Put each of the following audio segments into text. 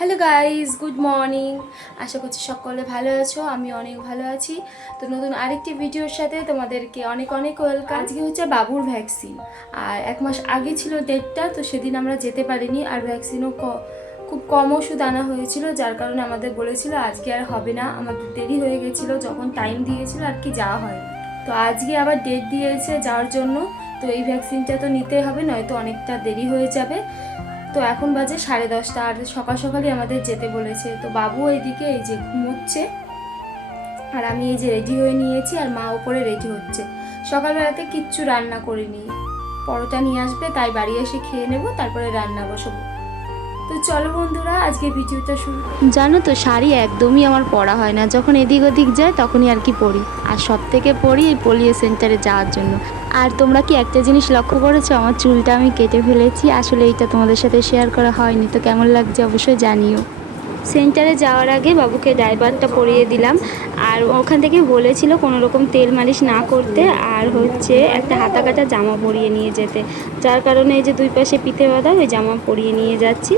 Hello guys good morning আশা করছি সকলে ভালো আছো আমি অনেক ভালো আছি। তো নতুন আরেকটি ভিডিওর সাথে তোমাদেরকে অনেক অনেক ওয়েলকাম আজকে হচ্ছে বাবুর ভ্যাকসিন আর এক মাস আগে ছিল ডেটটা তো সেদিন আমরা যেতে পারিনি। আর ভ্যাকসিনও খুব কম ওষুধ আনা হয়েছিল, যার কারণে আমাদের বলেছিল আজকে আর হবে না। আমাদের দেরি হয়ে গেছিল, যখন টাইম দিয়েছিল আর কি যাওয়া হয় তো আজকে আবার ডেট দিয়েছে যাওয়ার জন্য। তো এই ভ্যাকসিনটা তো নিতে হবে, নয়তো অনেকটা দেরি হয়ে যাবে। তো এখন বাজে সাড়ে দশটা আর সকাল সকালই আমাদের যেতে বলেছে। তো বাবু এইদিকে এই যে ঘুমোচ্ছে আর আমি এই যে রেডি হয়ে নিয়েছি আর মা ওপরে রেডি হচ্ছে। সকালবেলাতে কিচ্ছু রান্না করিনি। পরোটা নিয়ে আসবে, তাই বাড়ি এসে খেয়ে নেব, তারপরে রান্না বসাবো। তো চলো বন্ধুরা, আজকে ভিডিওটা শুরু জানো তো, শাড়ি একদমই আমার পরা হয় না। যখন এদিক ওদিক যায়, তখনই আর কি পরি। আর সব থেকে পড়ি এই পোলিও সেন্টারে যাওয়ার জন্য। আর তোমরা কি একটা জিনিস লক্ষ্য করেছ? আমার চুলটা আমি কেটে ফেলেছি। আসলে এইটা তোমাদের সাথে শেয়ার করা হয়নি। তো কেমন লাগছে অবশ্যই জানিও। সেন্টারে যাওয়ার আগে বাবুকে ড্রাইভারটা পরিয়ে দিলাম। আর ওখান থেকে বলেছিল কোনো রকম তেল মালিশ না করতে, আর হচ্ছে একটা হাতা কাটা জামা পরিয়ে নিয়ে যেতে। যার কারণে এই যে দুই পাশে পিঠে বাঁধা, ওই জামা পরিয়ে নিয়ে যাচ্ছি।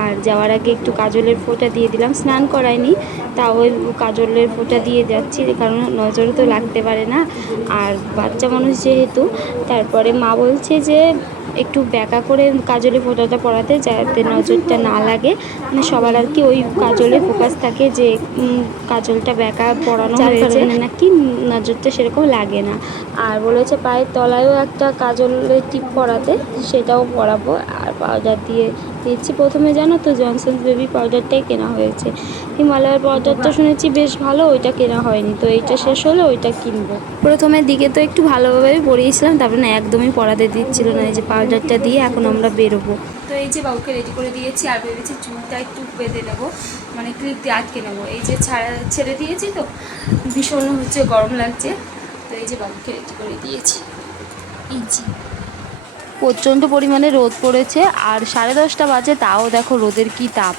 আর যাওয়ার আগে একটু কাজলের ফোঁটা দিয়ে দিলাম। স্নান করাইনি তা ওই কাজলের ফোঁটা দিয়ে যাচ্ছি কারণ নজরে তো লাগতে পারে না। আর বাচ্চা মানুষ যেহেতু, তারপরে মা বলছে যে একটু ব্যাকা করে কাজলে ফোটাটা পড়াতে যাতে নজরটা না লাগে। মানে সবার আর কি ওই কাজলে ফোকাস থাকে যে কাজলটা ব্যাকা পড়ানো হয়েছে নাকি নজরটা সেরকম লাগে না। আর বলেছে পায়ের তলায়ও একটা কাজলের টিপ পরাতে সেটাও পরাবো। আর পাউডার দিয়ে দিচ্ছি। প্রথমে জানো তো জনসন বেবি পাউডারটাই কেনা হয়েছে। হিমালয়ের পাউডারটা শুনেছি বেশ ভালো, ওইটা কেনা হয়নি। তো এইটা শেষ হলে, ওইটা কিনবো। প্রথমের দিকে তো একটু ভালোভাবে পরিয়েছিলাম, তারপরে না একদমই পরাতে দিচ্ছিল না। এই যে পাউডারটা দিয়ে এখন আমরা বেরোবো। তো এই যে বাবুকে রেডি করে দিয়েছি, আর ভেবেছি চুলটা একটু বেঁধে নেব মানে ক্লিপ দিয়ে আটকে নেব। এই যে ছাড়া, ছেড়ে দিয়েছি তো, ভীষণ হচ্ছে গরম লাগছে। তো এই যে বাবুকে রেডি করে দিয়েছি। এই যে। প্রচণ্ড পরিমাণে রোদ পড়েছে আর সাড়ে দশটা বাজে তাও দেখো রোদের কি তাপ।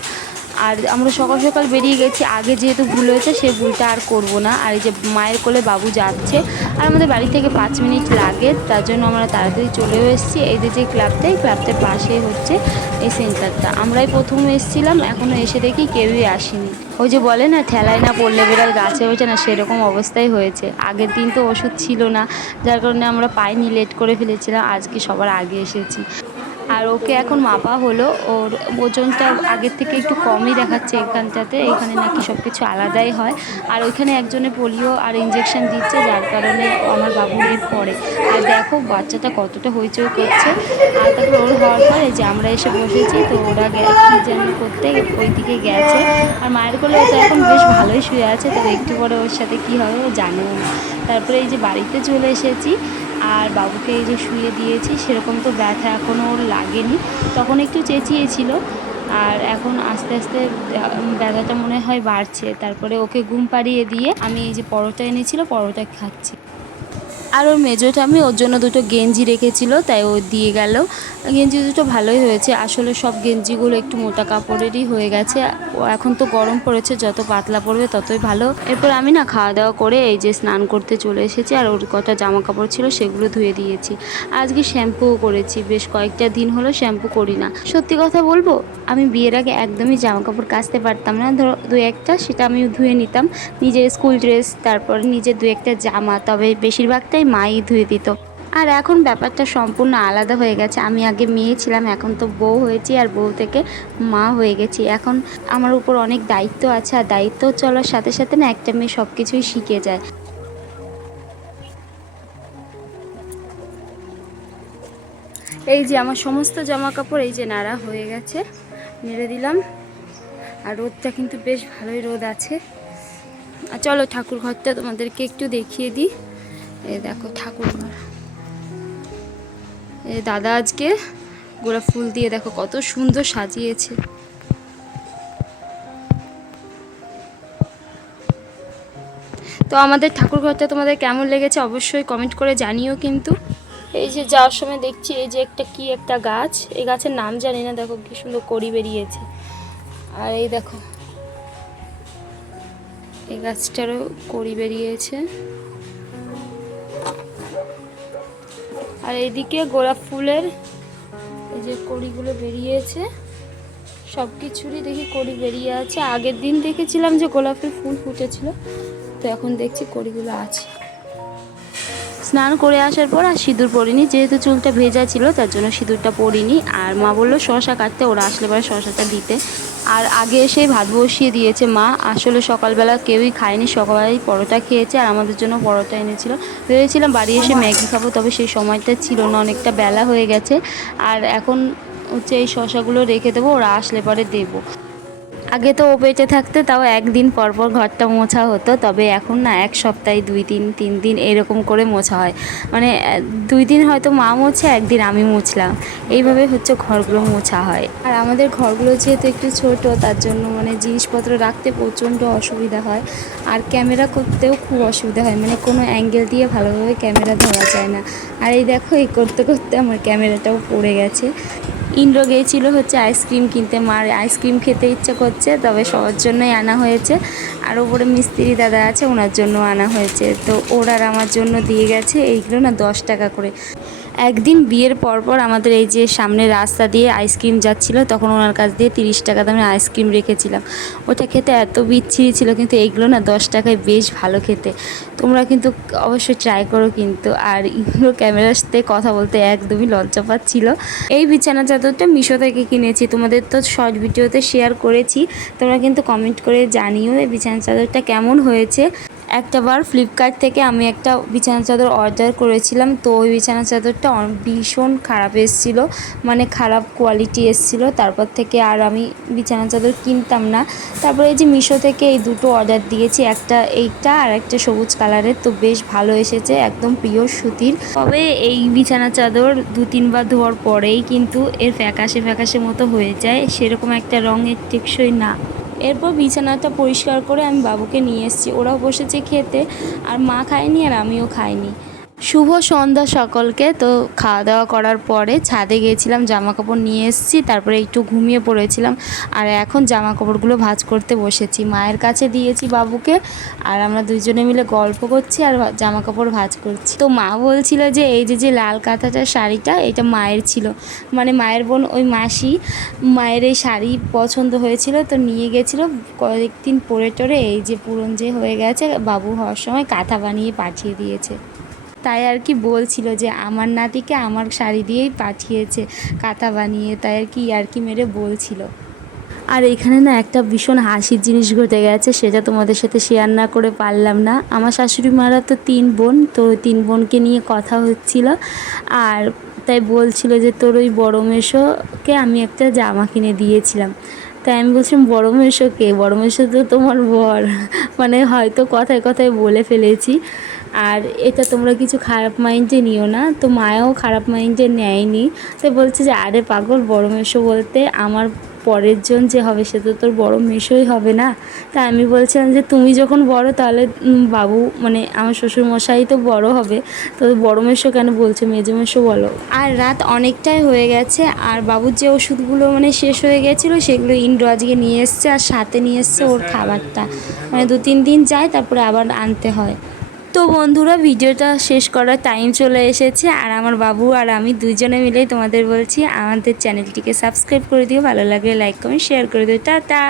আর আমরা সকাল সকাল বেরিয়ে গেছি। আগে যেহেতু ভুল হয়েছে সেই ভুলটা আর করব না। আর এই যে মায়ের কোলে বাবু যাচ্ছে, আর আমাদের বাড়ি থেকে পাঁচ মিনিট লাগে, তার জন্য আমরা তাড়াতাড়ি চলেও এসেছি। এই যে যে ক্লাবটা এই ক্লাবটার পাশেই হচ্ছে এই সেন্টারটা। আমরাই প্রথম এসেছিলাম এখনও এসে দেখি কেউই আসেনি। ওই যে বলে না, ঠেলায় না পড়লে বেড়াল গাছে ওঠে না, সেরকম অবস্থাই হয়েছে। আগের দিন তো ওষুধ ছিল না, যার কারণে আমরা পাইনি, লেট করে ফেলেছিলাম, আজকে সবার আগে এসেছি। আর ওকে এখন মাপা হলো। ওর ওজনটা আগের থেকে একটু কমই দেখাচ্ছে এখানটাতে। এখানে নাকি সব কিছু আলাদাই হয়। আর ওইখানে একজনে পোলিও আর ইঞ্জেকশন দিচ্ছে, যার কারণে আমার বাবুর এর পরে আর দেখো, বাচ্চাটা কতটা হইচই করছে। আর তারপর ওর হওয়ার পরে যে আমরা এসে বসেছি, তো ওরা গে- যেন করতে ওই দিকে গেছে। আর মায়ের কোলে তো এখন বেশ ভালোই শুয়ে আছে, তবে একটু পরে ওর সাথে কি হবে ও জানেও না। তারপরে এই যে বাড়িতে চলে এসেছি আর বাবুকে এই যে শুয়ে দিয়েছি, সেরকম তো ব্যথা এখনও ওর লাগেনি। তখন একটু চেঁচিয়েছিল, আর এখন আস্তে আস্তে ব্যথাটা মনে হয় বাড়ছে। তারপরে ওকে ঘুম পাড়িয়ে দিয়ে আমি এই যে পরোটা এনেছিল, পরোটা খাচ্ছি। আর ওর মেজোটা, আমি ওর জন্য দুটো গেঞ্জি রেখেছিল, তাই ও দিয়ে গেল। গেঞ্জি দুটো ভালোই হয়েছে, আসলে সব গেঞ্জিগুলো একটু মোটা কাপড়েরই হয়ে গেছে। এখন তো গরম পড়েছে, যত পাতলা পড়বে ততই ভালো। এরপর আমি না খাওয়া দাওয়া করে এই যে স্নান করতে চলে এসেছি, আর ওর কটা জামা কাপড় ছিল সেগুলো ধুয়ে দিয়েছি। আজকে শ্যাম্পুও করেছি, বেশ কয়েকটা দিন হলো শ্যাম্পু করি না। সত্যি কথা বলব, আমি বিয়ের আগে একদমই জামা কাপড় কাচতে পারতাম না, ধরো দু একটা সেটা আমি ধুয়ে নিতাম। নিজের স্কুল ড্রেস, তারপর নিজের দু একটা জামা, তবে বেশিরভাগটাই মাই ধুয়ে দিত। আর এখন ব্যাপারটা সম্পূর্ণ আলাদা হয়ে গেছে। আমি আগে মেয়ে ছিলাম, এখন তো বউ হয়েছি আর বউ থেকে মা হয়ে গেছি। এখন আমার উপর অনেক দায়িত্ব আছে আর দায়িত্ব চলার সাথে সাথে না একটা মেয়ে সব কিছুই শিখে যায়। এই যে আমার সমস্ত জামা কাপড় এই যে নাড়া হয়ে গেছে, মেরে দিলাম। আর রোদটা কিন্তু বেশ ভালোই রোদ আছে। আর চলো ঠাকুর ঘরটা তোমাদেরকে একটু দেখিয়ে দিই। এই দেখো ঠাকুর ঘর এই দাদা আজকে গোলাপ ফুল দিয়ে দেখো কত সুন্দর সাজিয়েছে। তো আমাদের ঠাকুর ঘরটা তোমাদের কেমন লেগেছে অবশ্যই কমেন্ট করে জানিও কিন্তু। এই যে যাওয়ার সময় দেখছি এই যে একটা কি একটা গাছ, এই গাছের নাম জানি না, দেখো কি সুন্দর কড়ি বেরিয়েছে। আর এই দেখো, এই গাছটারও কড়ি বেরিয়েছে। আর এদিকে গোলাপ ফুলের এই যে কড়িগুলো বেরিয়েছে, সব কিছুরই দেখি কড়ি বেরিয়ে আছে। আগের দিন দেখেছিলাম যে গোলাপের ফুল ফুটেছিল, তো এখন দেখছি কড়িগুলো আছে। স্নান করে আসার পর আর সিঁদুর পরিনি যেহেতু চুলটা ভেজা ছিল, তার জন্য সিঁদুরটা পরিনি আর মা বলল, শশা কাটতে, ওরা আসলে পরে শশাটা দিতে। আর আগে এসে ভাত বসিয়ে দিয়েছে মা। আসলে সকালবেলা কেউই খায়নি সকালবেলাই পরোটা খেয়েছে, আর আমাদের জন্য পরোটা এনেছিল। ভেবেছিলাম বাড়ি এসে ম্যাগি খাব, তবে সেই সময়টা ছিল না, অনেকটা বেলা হয়ে গেছে। আর এখন হচ্ছে এই শশাগুলো রেখে দেবো, ওরা আসলে পরে দেবো। আগে তো ও বেঁচে থাকতে, তাও একদিন পর পর ঘরটা মোছা হতো, তবে এখন না এক সপ্তাহে দুই দিন, তিন দিন এরকম করে মোছা হয়। মানে দুই দিন হয়তো মা মোছে, একদিন আমি মুছলাম। এইভাবে হচ্ছে ঘরগুলো মোছা হয়। আর আমাদের ঘরগুলো যেহেতু একটু ছোট, তার জন্য মানে জিনিসপত্র রাখতে প্রচণ্ড অসুবিধা হয়। আর ক্যামেরা করতেও খুব অসুবিধা হয়। মানে কোনো অ্যাঙ্গেল দিয়ে ভালোভাবে ক্যামেরা ধরা যায় না। আর এই দেখো, এই করতে করতে আমার ক্যামেরাটাও পড়ে গেছে। ইন্দ্র গিয়েছিল হচ্ছে আইসক্রিম কিনতে। মার আইসক্রিম খেতে ইচ্ছে করছে, তবে সবার জন্যই আনা হয়েছে। আর ওপরে মিস্ত্রি দাদা আছে, ওনার জন্য আনা হয়েছে। তো ওর আর আমার জন্য দিয়ে গেছে, এইগুলো না দশ টাকা করে। একদিন বিয়ের পরপর আমাদের এই যে সামনে রাস্তা দিয়ে আইসক্রিম যাচ্ছিল, তখন ওনার কাছ দিয়ে তিরিশ টাকা দামে আইসক্রিম রেখেছিলাম। ওটা খেতে এত বিচ্ছিরি ছিল, কিন্তু এইগুলো না দশ টাকায় বেশ ভালো খেতে। তোমরা কিন্তু অবশ্যই ট্রাই করো কিন্তু, আর এগুলো ক্যামেরাতে কথা বলতে একদমই লজ্জা পাচ্ছিল। এই বিছানা চাদরটা মিশো থেকে কিনেছি, তোমাদের তো শর্ট ভিডিওতে শেয়ার করেছি, তোমরা কিন্তু কমেন্ট করে জানিও এই বিছানা চাদরটা কেমন হয়েছে। একটা বার ফ্লিপকার্ট থেকে আমি একটা বিছানা চাদর অর্ডার করেছিলাম। তো ওই বিছানা চাদরটা ভীষণ খারাপ এসেছিল। মানে খারাপ কোয়ালিটি এসেছিল। তারপর থেকে আর আমি বিছানা চাদর কিনতাম না। তারপরে এই যে মিশো থেকে এই দুটো অর্ডার দিয়েছি। একটা এইটা আর একটা সবুজ কালারের। তো বেশ ভালো এসেছে। একদম প্রিয় সুতির। তবে এই বিছানা চাদর দু, তিনবার ধোয়ার পরেই কিন্তু এর ফ্যাকাশে ফ্যাকাশে মতো হয়ে যায়। সেরকম একটা রঙের টেকসই না। এরপর বিছানাটা পরিষ্কার করে আমি বাবুকে নিয়ে এসেছি। ওরাও বসেছে খেতে। আর মা খায়নি আর আমিও খাইনি। শুভ সন্ধ্যা সকলকে। তো খাওয়া দাওয়া করার পরে ছাদে গিয়েছিলাম জামা কাপড় নিয়ে এসেছি, তারপরে একটু ঘুমিয়ে পড়েছিলাম। আর এখন জামা কাপড়গুলো ভাজ করতে বসেছি। মায়ের কাছে দিয়েছি বাবুকে, আর আমরা দুজনে মিলে গল্প করছি আর জামা কাপড় ভাজ করছি। তো মা বলছিল যে, এই যে যে লাল কাঁথাটার শাড়িটা, এটা মায়ের ছিল। মানে মায়ের বোন ওই মাসি মায়ের এই শাড়ি পছন্দ হয়েছিল, তো নিয়ে গেছিল। কয়েকদিন পরে টরে এই যে পুরন যে হয়ে গেছে, বাবু হওয়ার সময় কাঁথা বানিয়ে পাঠিয়ে দিয়েছে। তাই আর কি বলছিল যে আমার নাতিকে আমার শাড়ি দিয়েই পাঠিয়েছে, কাঁথা বানিয়ে, তাই আর কি আর কি মেরে বলছিল। আর এখানে না একটা ভীষণ হাসির জিনিস ঘটে গেছে, সেটা তোমাদের সাথে শেয়ার না করে পারলাম না। আমার শাশুড়ি মারা তো তিন বোন, তো তিন বোনকে নিয়ে কথা হচ্ছিল। আর তাই বলছিল যে তোর ওই বড় মেশোকে আমি একটা জামা কিনে দিয়েছিলাম। তাই আমি বলছিলাম, বড় মেশোকে বড় মেশো তো তোমার বর। মানে হয়তো কথায় কথায় বলে ফেলেছি। আর এটা তোমরা কিছু খারাপ মাইন্ডে নিও না। তো মায়াও খারাপ মাইন্ডে নেয়নি। তাই বলছে যে আরে পাগল বড় মেশো বলতে আমার পরের জন যে হবে সে তো তোর বড় মেশোই হবে না। তা আমি বলছিলাম যে তুমি যখন বড় তাহলে বাবু মানে আমার শ্বশুর মশাই তো বড় হবে। তো বড় মেশো কেন বলছে মেজো মেশো বলো। আর রাত অনেকটাই হয়ে গেছে আর বাবুর যে ওষুধগুলো মানে শেষ হয়ে গেছিল সেগুলো ইন্দ্র আজকে নিয়ে এসছে আর সাথে নিয়ে এসছে ওর খাবারটা। মানে দু তিন দিন যায় তারপরে আবার আনতে হয়। তো বন্ধুরা, ভিডিওটা শেষ করার টাইম চলে এসেছে। আর আমার বাবু আর আমি দুজনে মিলেই তোমাদের বলছি, আমাদের চ্যানেলটিকে সাবস্ক্রাইব করে দিও, ভালো লাগলে লাইক কমেন্ট শেয়ার করে দিও। টাটা!